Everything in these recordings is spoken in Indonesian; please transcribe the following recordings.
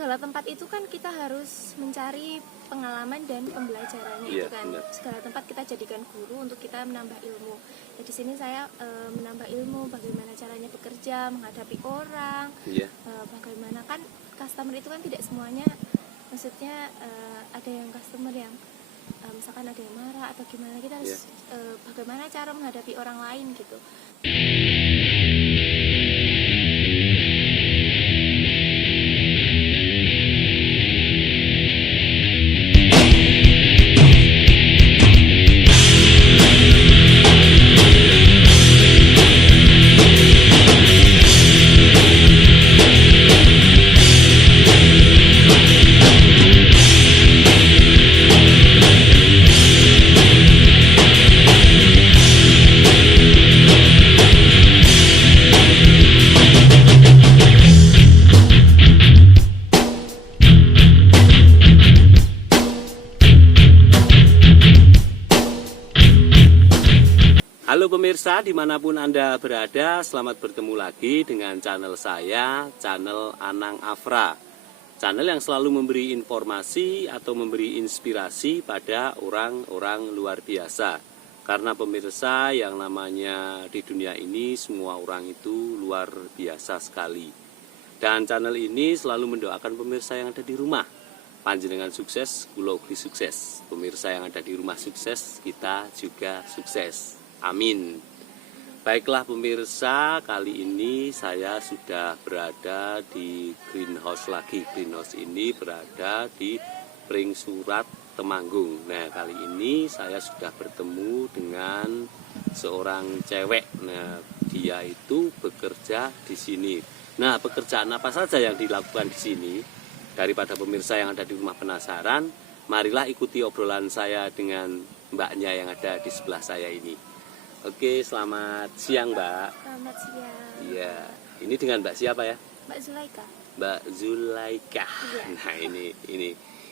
segala tempat itu kan kita harus mencari pengalaman dan pembelajarannya itu kan. Benar. Segala tempat kita jadikan guru untuk kita menambah ilmu. Ya, di sini saya menambah ilmu bagaimana caranya bekerja, menghadapi orang, bagaimana kan customer itu kan tidak semuanya, maksudnya ada yang customer yang misalkan ada yang marah atau gimana, kita harus bagaimana cara menghadapi orang lain gitu. Halo pemirsa, dimanapun Anda berada, selamat bertemu lagi dengan channel saya, channel Anang Afra. Channel yang selalu memberi informasi atau memberi inspirasi pada orang-orang luar biasa. Karena pemirsa, yang namanya di dunia ini semua orang itu luar biasa sekali. Dan channel ini selalu mendoakan pemirsa yang ada di rumah. Panjenengan sukses, kula ugi sukses. Pemirsa yang ada di rumah sukses, kita juga sukses. Amin. Baiklah pemirsa, kali ini saya sudah berada di greenhouse lagi. Greenhouse ini berada di Pring Surat, Temanggung. Nah, kali ini saya sudah bertemu dengan seorang cewek. Nah, dia itu bekerja di sini. Nah, pekerjaan apa saja yang dilakukan di sini? Daripada pemirsa yang ada di rumah penasaran, marilah ikuti obrolan saya dengan mbaknya yang ada di sebelah saya ini. Oke, selamat siang Mbak. Selamat siang. Iya, ini dengan Mbak siapa ya? Mbak Zulaika. Mbak Zulaika. Iya. Nah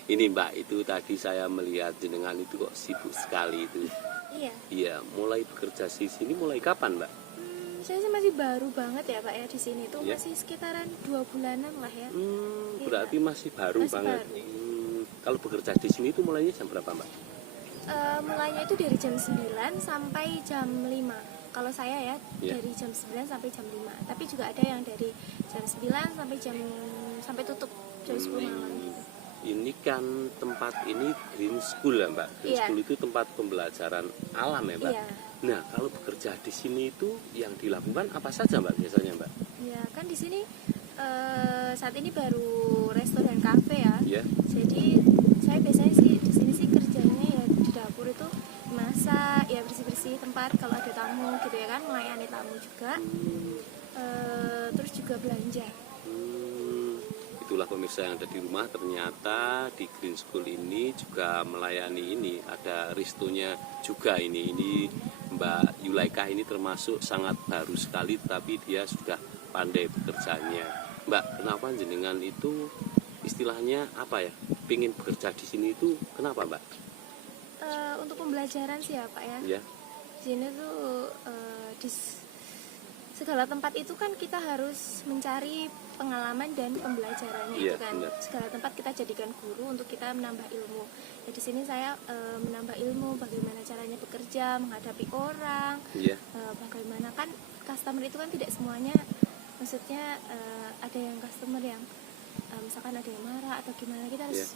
ini Mbak, itu tadi saya melihat jenengan itu kok sibuk sekali itu. Iya. Iya, mulai bekerja di sini mulai kapan Mbak? Saya sih masih baru banget ya Pak ya di sini tuh, Iya. masih sekitaran 2 bulanan lah ya. Iya. Berarti masih baru Masih banget. baru. Kalau bekerja di sini itu mulainya jam berapa Mbak? Mulainya itu dari jam 9 sampai jam 5. Kalau saya ya, Iya. dari jam 9 sampai jam 5. Tapi juga ada yang dari jam 9 sampai tutup jam 10 malam. Ini kan tempat ini green school ya Mbak. Green Iya. school itu tempat pembelajaran alam ya Mbak. Iya. Nah, kalau bekerja di sini itu yang dilakukan apa saja Mbak biasanya Mbak? Ya, kan di sini saat ini baru resto dan kafe ya. Ya. Jadi saya biasanya sih di sini sih kerjanya ya di dapur itu masak, ya bersih-bersih tempat kalau ada tamu gitu ya kan, melayani tamu juga. Terus juga belanja. Itulah pemirsa yang ada di rumah, ternyata di Green School ini juga melayani ini, ada restonya juga ini Mbak Zulaika ini termasuk sangat baru sekali, tapi dia sudah pandai bekerjanya. Mbak, kenapa jenengan itu istilahnya apa ya, pingin bekerja di sini itu kenapa Mbak? Untuk pembelajaran sih ya Pak ya. Ya, Di sini tuh di segala tempat itu kan kita harus mencari pengalaman dan pembelajarannya Iya, itu kan. benar. Segala tempat kita jadikan guru untuk kita menambah ilmu. Ya, di sini saya menambah ilmu bagaimana caranya bekerja, menghadapi orang, iya, bagaimana kan customer itu kan tidak semuanya, maksudnya ada yang customer yang misalkan ada yang marah atau gimana, kita harus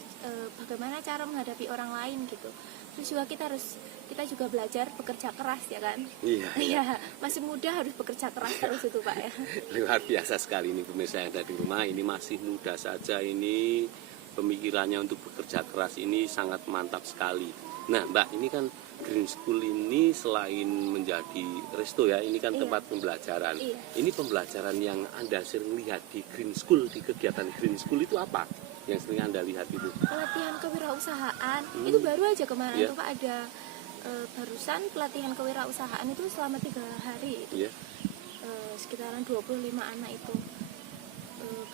bagaimana cara menghadapi orang lain gitu. Terus juga kita juga belajar bekerja keras ya kan. iya. Iya, masih muda harus bekerja keras terus itu Pak ya. Luar biasa sekali ini pemirsa yang ada di rumah, ini masih muda saja, ini pemikirannya untuk bekerja keras ini sangat mantap sekali. Nah Mbak, ini kan Green School ini selain menjadi resto ya, ini kan Iya. tempat pembelajaran. Iya. Ini pembelajaran yang Anda sering lihat di Green School, di kegiatan Green School itu apa yang sering Anda lihat itu? Pelatihan kewirausahaan itu baru aja kemarin Iya. tuh Pak, ada barusan pelatihan kewirausahaan itu selama 3 hari itu. Iya. Sekitaran 25 anak itu.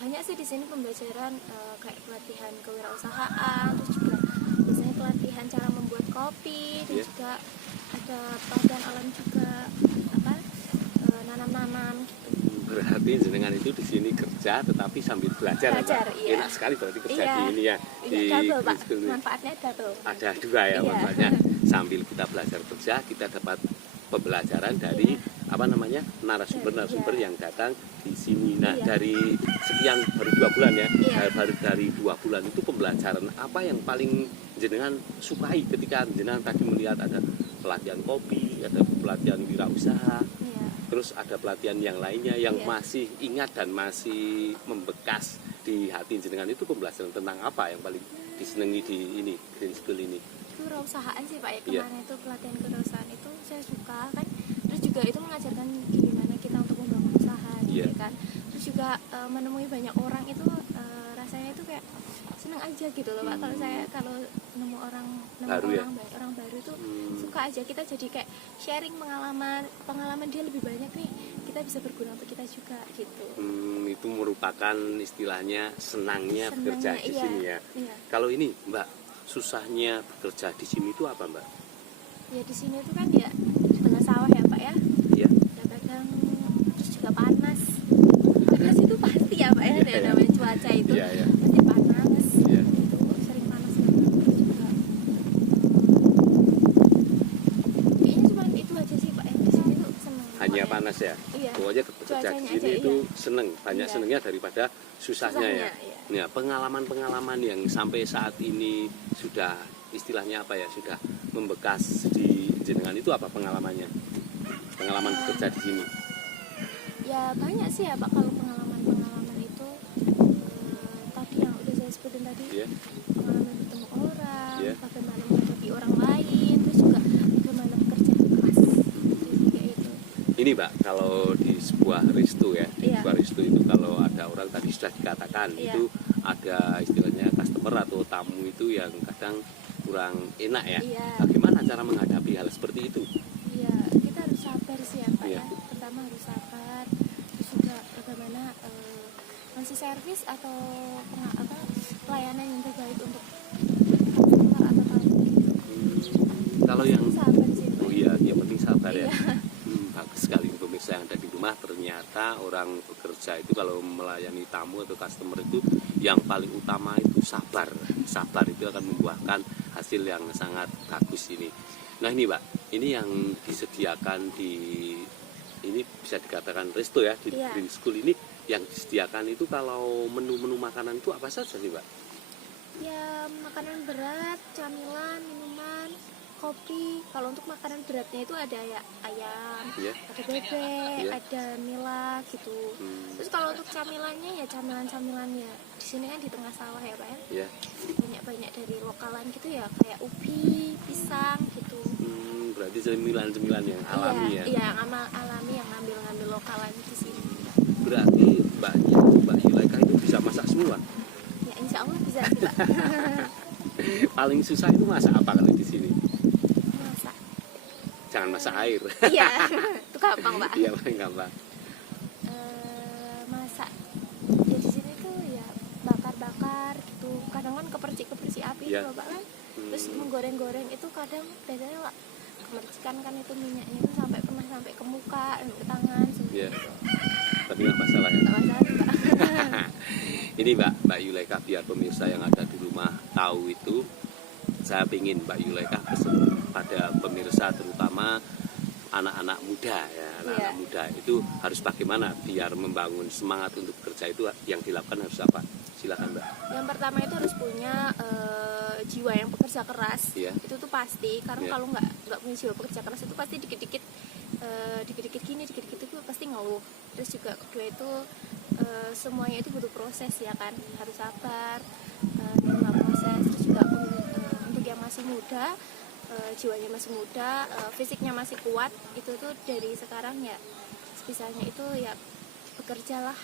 Banyak sih di sini pembelajaran kayak pelatihan kewirausahaan, terus juga biasanya pelatihan cara membuat kopi, dan Iya. juga ada pelatihan alam juga, apa nanam-nanam gitu. Berarti jenengan itu di sini kerja tetapi sambil belajar, Belajar, Pak. iya. Enak sekali berarti kerja Iya. di ini ya. Di Double Pak, green school ini. manfaatnya double. Ada dua ya Iya. manfaatnya. Sambil kita belajar kerja, kita dapat pembelajaran dari apa namanya narasumber-narasumber Iya. yang datang di sini. Nah, Iya. dari sekian baru 2 bulan ya, Iya. baru dari 2 bulan itu pembelajaran apa yang paling jenengan sukai ketika jenengan tadi melihat ada pelatihan kopi, ada pelatihan wirausaha, Iya. terus ada pelatihan yang lainnya yang Iya. masih ingat dan masih membekas di hati jenengan itu pembelajaran tentang apa yang paling disenangi di ini Green School ini? Kewirausahaan sih Pak ya, Iya. kemarin itu pelatihan kewirausahaan itu saya suka kan, terus juga itu mengajarkan gimana kita untuk membangun usaha gitu Iya. kan, terus juga menemui banyak orang itu rasanya itu kayak senang aja gitu loh Pak. Kalau saya kalau nemu orang Baru ya? orang baru itu suka aja, kita jadi kayak sharing pengalaman dia lebih banyak nih, kita bisa berguna untuk kita juga gitu. Itu merupakan istilahnya senangnya bekerja di iya, sini ya. iya. Kalau ini Mbak, susahnya bekerja di sini itu apa Mbak? Ya di sini tuh kan ya di tengah sawah ya Pak ya, Iya. kadang terus juga panas itu pasti ya Pak ya, Iya, iya. namanya cuaca itu Iya, iya. pasti panas. Iya. Itu sering panas banget. Terus juga kayaknya cuma itu aja sih Pak yang di sini tuh seneng Hanya Pak, ya. panas ya. Iya. Pokoknya bekerja di Cuacanya sini aja, itu iya. seneng, banyak Iya. senengnya daripada susahnya ya. Iya. Ya, pengalaman-pengalaman yang sampai saat ini sudah istilahnya apa ya, sudah membekas di jenengan itu apa pengalamannya? Pengalaman bekerja di sini. Ya banyak sih ya Pak, kalau pengalaman itu tadi yang udah saya sebutin tadi, Ya. pengalaman bertemu orang, Iya. bagaimana menghadapi orang lain, terus juga bagaimana bekerja keras. Jadi kayak itu. Ini Mbak, kalau di sebuah resto ya, di Iya. sebuah resto itu kalau ada orang tadi sudah dikatakan Iya. itu ada istilahnya customer atau tamu itu yang kadang kurang enak ya. Iya. Bagaimana cara menghadapi hal seperti itu? Iya, kita harus sabar sih ya Pak Iya. ya. Pertama harus sabar, terus juga bagaimana ngasih servis atau pelayanan yang terbaik untuk customer atau tamu gitu. Kalau yang Sabar sih Pak. oh iya, yang penting sabar ya. Iya. Bagus sekali pemirsa yang ada di rumah, ternyata orang bekerja itu kalau melayani tamu atau customer itu yang paling utama itu sabar. Sabar itu akan membuahkan hasil yang sangat bagus ini. Nah ini Mbak, ini yang disediakan di ini bisa dikatakan resto ya di Iya. Green School ini, yang disediakan itu kalau menu-menu makanan itu apa saja sih Mbak? Ya makanan berat, camilan, minuman, kopi. Kalau untuk makanan beratnya itu ada ya ayam, Iya. ada bebek, Iya. ada nila gitu. Terus kalau untuk camilannya ya camilan-camilan ya di sini kan di tengah sawah ya Pak ya. Ya. Banyak dari lokalan gitu ya, kayak ubi, pisang gitu. Berarti cemilan-cemilan yang alami ya. Iya, alami yang ngambil lokalan di sini. Berarti Mbak Yulaika itu bisa masak semua. Ya insya Allah bisa sih Pak. Paling susah itu masak apa kalau di sini? Masak. Jangan masak air. Iya, itu gampang Pak. Iya paling gampang. Masak ya di sini tuh ya bakar-bakar gitu. Kadang kan kepercik api Iya. tuh Pak kan. Terus menggoreng-goreng itu kadang biasanya Pak kemercikan kan itu minyaknya itu pernah sampai ke muka dan ke tangan seperti Iya. itu. Tapi nggak masalah ya. Nggak masalah sih, Pak. Ini Mbak Yulaika, biar pemirsa yang ada di rumah tahu itu, saya ingin Mbak Yulaika pesan pada pemirsa terutama anak-anak muda ya, anak-anak Iya. muda itu harus bagaimana biar membangun semangat untuk bekerja itu, yang dilakukan harus apa? Silakan Mbak. Yang pertama itu harus punya jiwa yang bekerja keras. Iya. Itu tuh pasti, karena Iya. kalau nggak punya jiwa bekerja keras itu pasti dikit-dikit gini, dikit-dikit itu pasti ngeluh. Terus juga kedua itu semuanya itu butuh proses ya kan, harus sabar, menerima proses. Terus juga untuk yang masih muda, jiwanya masih muda, fisiknya masih kuat, itu tuh dari sekarang ya sebisanya itu ya bekerjalah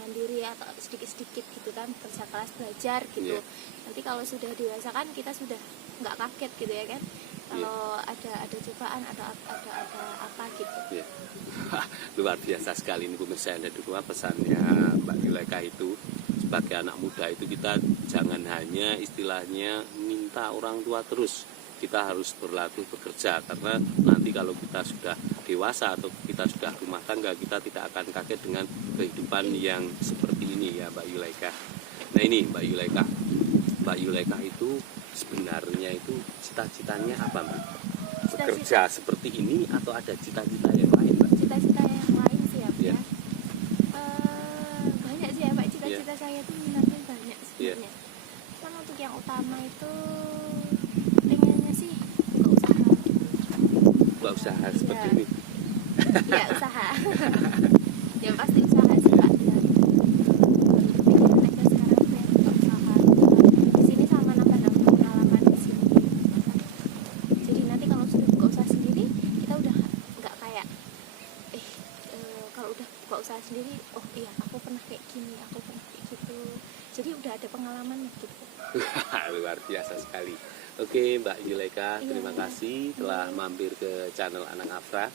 mandiri atau sedikit-sedikit gitu kan, kerja keras, belajar gitu. Iya. Nanti kalau sudah dewasa kan kita sudah nggak kaget gitu ya kan, kalau ada cobaan, ada apa gitu. Ya. Luar biasa sekali ini pemirsa yang ada di rumah. Pesannya Mbak Yulaika itu, sebagai anak muda itu kita jangan hanya istilahnya minta orang tua terus, kita harus berlatih bekerja, karena nanti kalau kita sudah dewasa atau kita sudah rumah tangga, kita tidak akan kaget dengan kehidupan yang seperti ini ya Mbak Yulaika. Nah ini Mbak Yulaika, Mbak Yulaika itu sebenarnya itu cita-citanya apa Mbak? Bekerja seperti ini atau ada cita-cita yang lain Mbak? Cita-cita yang lain sih ya Pak Iya. ya. Banyak sih ya Pak, cita-cita saya tuh minatnya banyak sebenarnya. Cuman untuk yang utama itu pengennya sih buka usaha. Seperti Iya. ini. Iya usaha. Ya pasti usaha sih Pak. Ya. Pengen aja sekarang pengen buka usaha. Di sini sama nambah-nambah pengalaman di sini. Jadi nanti kalau sudah buka usaha sendiri, kita udah nggak kayak kalau udah buka usaha sendiri, oh iya aku pernah kayak gini, aku pernah kayak gitu. Jadi udah ada pengalaman gitu. Luar biasa sekali. Oke Mbak Yulaika, Iya. terima kasih telah mampir ke channel Anang Afra.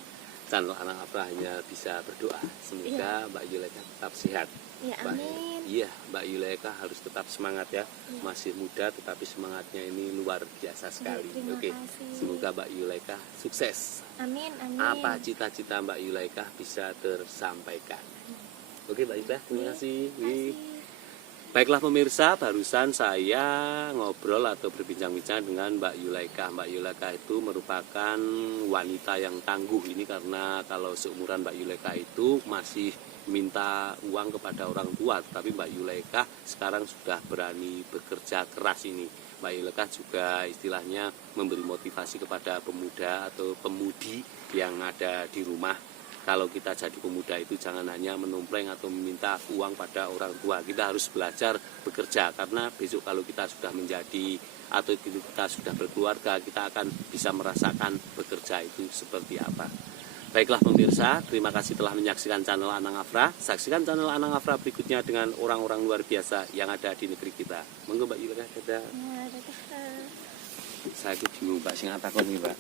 Channel Anang Afra hanya bisa berdoa semoga Mbak Yulaika tetap sehat. Ya amin. Iya, Mbak Yulaika harus tetap semangat ya. Iya. Masih muda tetapi semangatnya ini luar biasa sekali. terima Oke, kasih. semoga Mbak Yulaika sukses. Amin, amin. Apa cita-cita Mbak Yulaika bisa tersampaikan. Oke Mbak Yulaika, terima kasih. Wih. Baiklah pemirsa, barusan saya ngobrol atau berbincang-bincang dengan Mbak Yulaika. Mbak Yulaika itu merupakan wanita yang tangguh ini karena kalau seumuran Mbak Yulaika itu masih minta uang kepada orang tua, tapi Mbak Yulaika sekarang sudah berani bekerja keras ini. Mbak Yulaika juga istilahnya memberi motivasi kepada pemuda atau pemudi yang ada di rumah. Kalau kita jadi pemuda itu jangan hanya menompleng atau meminta uang pada orang tua. Kita harus belajar bekerja karena besok kalau kita sudah menjadi atau kita sudah berkeluarga, kita akan bisa merasakan bekerja itu seperti apa. Baiklah pemirsa, terima kasih telah menyaksikan channel Anang Afra. Saksikan channel Anang Afra berikutnya dengan orang-orang luar biasa yang ada di negeri kita. Monggo Mbak Yulaika, dadah. Ya, dadah. Saya bingung Mbak sing takon iki Mbak.